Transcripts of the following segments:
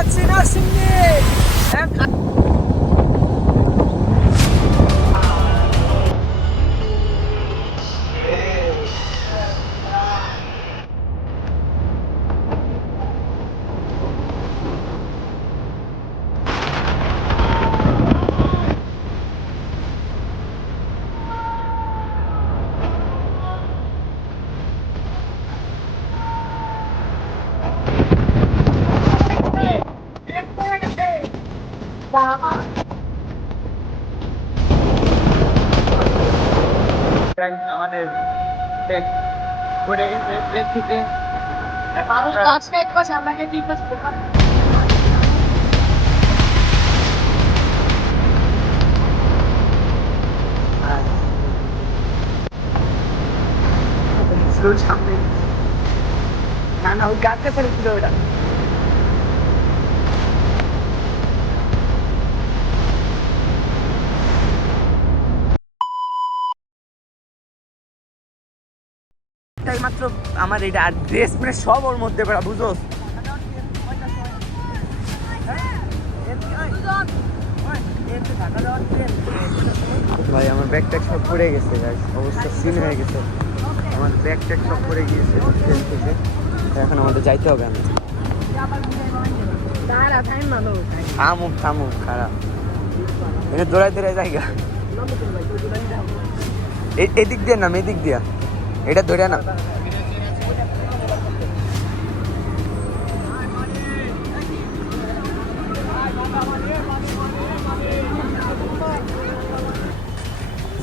যাচ্ছি নরসিংদী। আমাদের মানুষ আজকে এক পাশে আমাকে ঠিক আছে সামনে না না ওই গাছটা ফেলেছিল ওটা মাত্র আমার এটা আর ড্রেস মানে সব ওর মধ্যে পড়া বুঝো ভাই আমার ব্যাগ ট্যাগ সব পড়ে গেছে অবস্থা সিন হয়ে গেছে আমার ব্যাগ ট্যাগ সব পড়ে গিয়েছে ট্রেন থেকে এখন আমাদের যাইতে হবে আমি থামুক থামুক খারাপ এটা দৌড়াই দৌড়াই জায়গা এদিক দিয়ে নাম এদিক দিয়া এটা ধরে না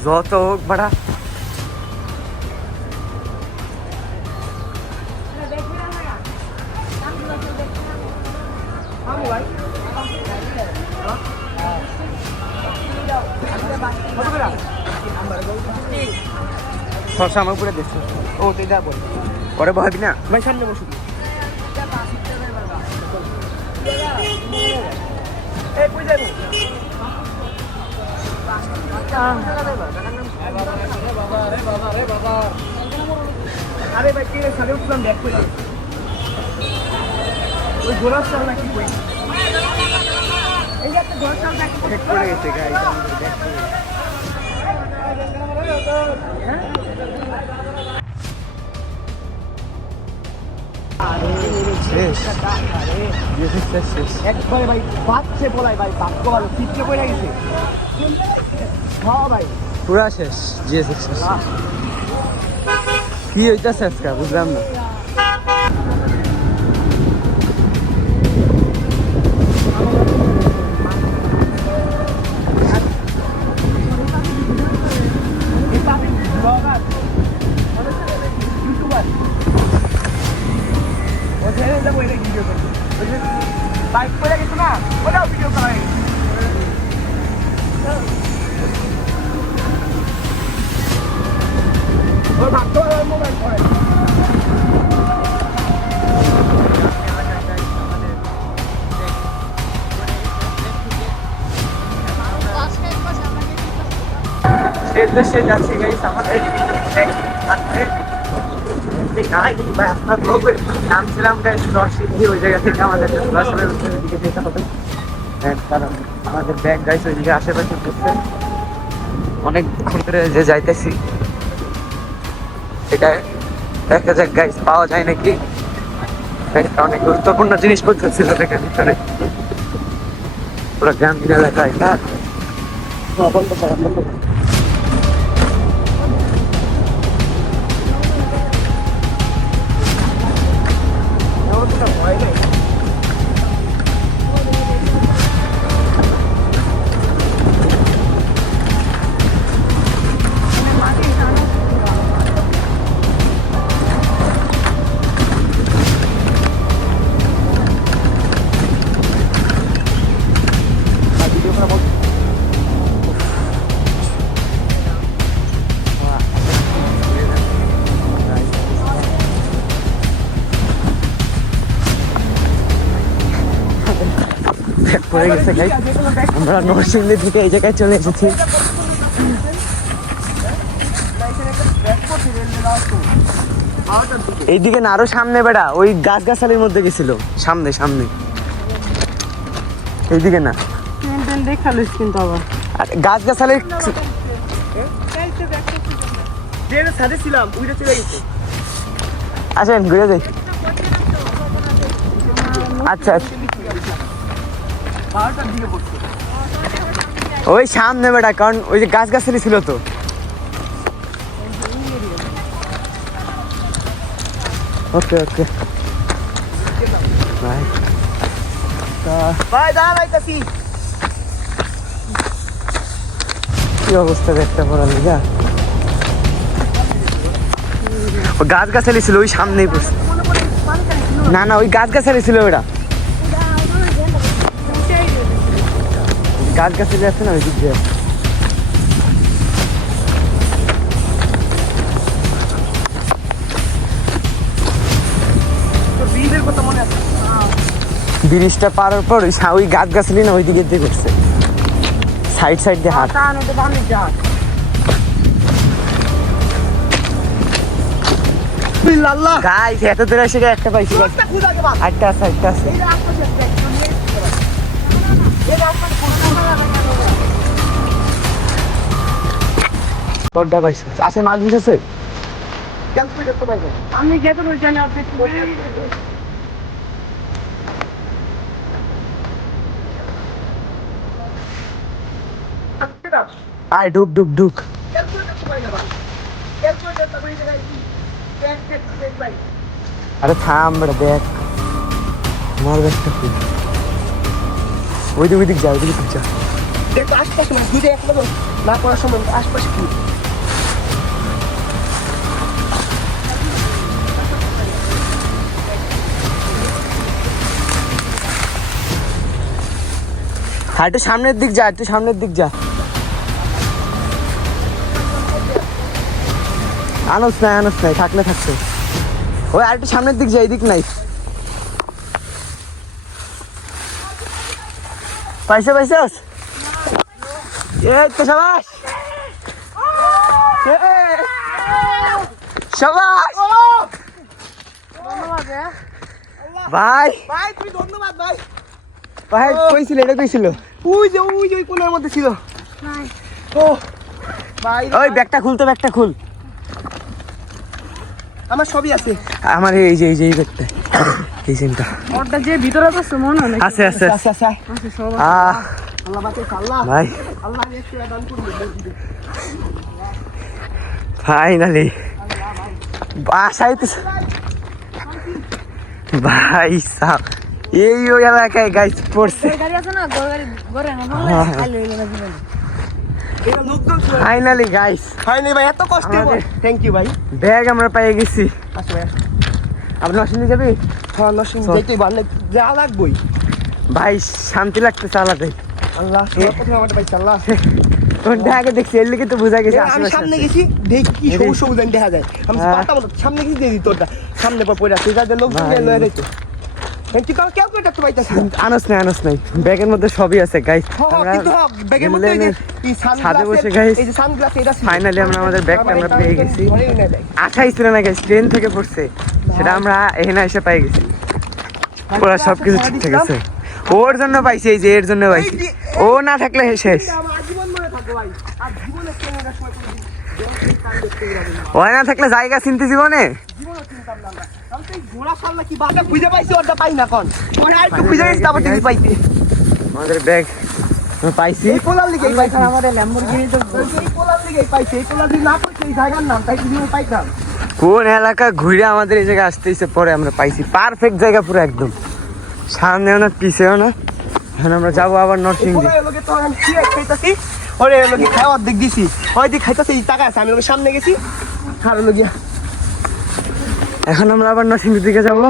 যত হোক ভাড়া সরষা আমার উপরে দেখছো ও তুই যা বল পরে বহাবি না ভাই সামনে বসু আরে ভাই কি সাড়ে উঠলাম ব্যাক করে ওই গোলাপ চাল নাকি কই এই যে একটা গোলাপ চাল নাকি ব্যাক করে গেছে গাইস আমাদের ব্যাক করে একবারে ভাই বাচ্চে বলাই ভাই বাক্য ভালো পিছনে পড়ে গেছে ভাই পুরা শেষ জিএস কি হইতাছে আজকে বুঝলাম না বাইক করে গেছো না ওটাও ভিডিও করা হয়ে গেছে ওর ভাবতে মোবাইল করে সে যাচ্ছে গাইস আমাদের নামছিলাম নরসিংদী ওই জায়গা থেকে আমাদের দিকে যেতে হবে কারণ আমাদের ব্যাগ গাইস ওইদিকে আশেপাশে করছে অনেকক্ষণ ধরে যে যাইতেছি এটা দেখা যাক গাইস পাওয়া যায় নাকি অনেক গুরুত্বপূর্ণ জিনিসপত্র ছিল এটার ভিতরে পুরো গ্রামীণ এলাকায় পড়ে গেছে গাইস আমরা নরসিংদী থেকে এই জায়গায় চলে এসেছি এইদিকে না আরো সামনে বেড়া ওই গাছগাছালির মধ্যে গেছিল সামনে সামনে এইদিকে না দেখালিস কিন্তু আবার আর গাছ গাছালে আসেন ঘুরে যাই। আচ্ছা আচ্ছা ওই সামনে বেটা, কারণ ওই যে গাছ গাছালি ছিল তো। ওকে ওকে বাই ভাই দাঁড়াইতাছি। কি অবস্থা দেখতে পড়ার লিগা, ও গাছ গাছালি ছিল ওই সামনেই পড়ছে। না না ওই গাছ গাছালি ছিল ওটা, গাছ গাছালি আছে না ওই দিক দিয়ে। ব্রিজের কথা মনে আছে? ব্রিজটা পারার পর ওই গাছ গাছালি না ওই দিকে দিয়ে করছে, সাইড সাইড দিয়ে হাত। গাইস এত দূরে এসে একটা পাইছি, একটা আছে একটা আছে। কোনটা পাইছো? আছে মাছ আছে? আমি যেতে জানি আপনি আয় ঢুক ঢুক ঢুক। আরে থাম বেটা, দেখ আমার ব্যাগটা খুব ওই দিক যা, ওই দিক যা। দেখো আশপাশে মানে দুটো এক লগে না করার সময় আশপাশে কি হ্যাঁ একটু সামনের দিক যা, একটু সামনের দিক যা। আনস নাই থাকলে থাকছে। ওই আর একটু সামনের দিক যা, এই দিক নাই। পাইছস এই তো সাবাস সাবাস ভাই। ভাই তুমি ধন্যবাদ ভাই। ভাই কইছিল, এটা কইছিল ওই যে ওই কোণের মধ্যে ছিল। ও ভাই ওই ব্যাগটা খুল তো, ব্যাগটা খুল। আমার সবই আছে। আমার এই যে এই ব্যাগটা, এই সিনটা ওটা যে ভিতরে আছে মনে হয় আছে আছে আছে আছে আছে সব আছে। আল্লাহ বাঁচাইছে, আল্লাহ ভাই আল্লাহ একটু দান করবে। ফাইনালি বাসায় তো ভাই সাহ, এই ওই এলাকায় গাইস পড়ছে। গাড়ি আছে না গাড়ি ঘরে না খালি হইলো না জীবন। এটা লোকজন ফাইনালি গাইস, ফাইনালি ভাই এত কষ্ট। থ্যাংক ইউ ভাই। ব্যাগ আমরা পেয়ে গেছি। আসো ভাই আসো। আপনি অসুবিধা যাবি? হ্যাঁ নসিম যাইতেই বাড়লে যা লাগবই। ভাই শান্তি লাগতেছে আলাদাই। আল্লাহ প্রথমে আমাদের ভাই আল্লাহ কোনটা আগে দেখছি এর লিগে তো বোঝা গেছে। আমি সামনে গেছি দেখি সবুজ সবুজ দেখা যায়। আমি পাতা বলতো সামনে গেছি দিয়ে দিত ওটা সামনে পর পড়ে আছে যাদের লোকজন লয়ে রইতো। কিন্তু কাল ক্যালকুলেটর তো পাইতাছি আনস নাই ব্যাগের মধ্যে সবই আছে গাইস। কিন্তু ব্যাগের মধ্যে এই যে ছাদে বসে গাইস এই যে সানগ্লাস এটা ফাইনালি আমাদের ব্যাগটা আমরা পেয়ে গেছি। আশাই ছিল না গাইস, ট্রেন থেকে পড়ছে, সেটা আমরা এখানে এসে পেয়ে গেছি। পুরো সবকিছু ঠিকঠাক আছে, ওর জন্য পাইছি, এই যে এর জন্য পাইছি। ও না থাকলে শেষ। ও না থাকলে জায়গা চিনতে জীবনে আমাদের ব্যাগ পাইছি। কোন এলাকা ঘুরে আমাদের এই জায়গায় আসতেছে, পরে আমরা পাইছি পারফেক্ট জায়গা, পুরো একদম সামনেও না পিছেও না। এখন আমরা যাবো আবার নরসিংদী। এখন আমরা আবার নরসিংদীর দিকে যাবো।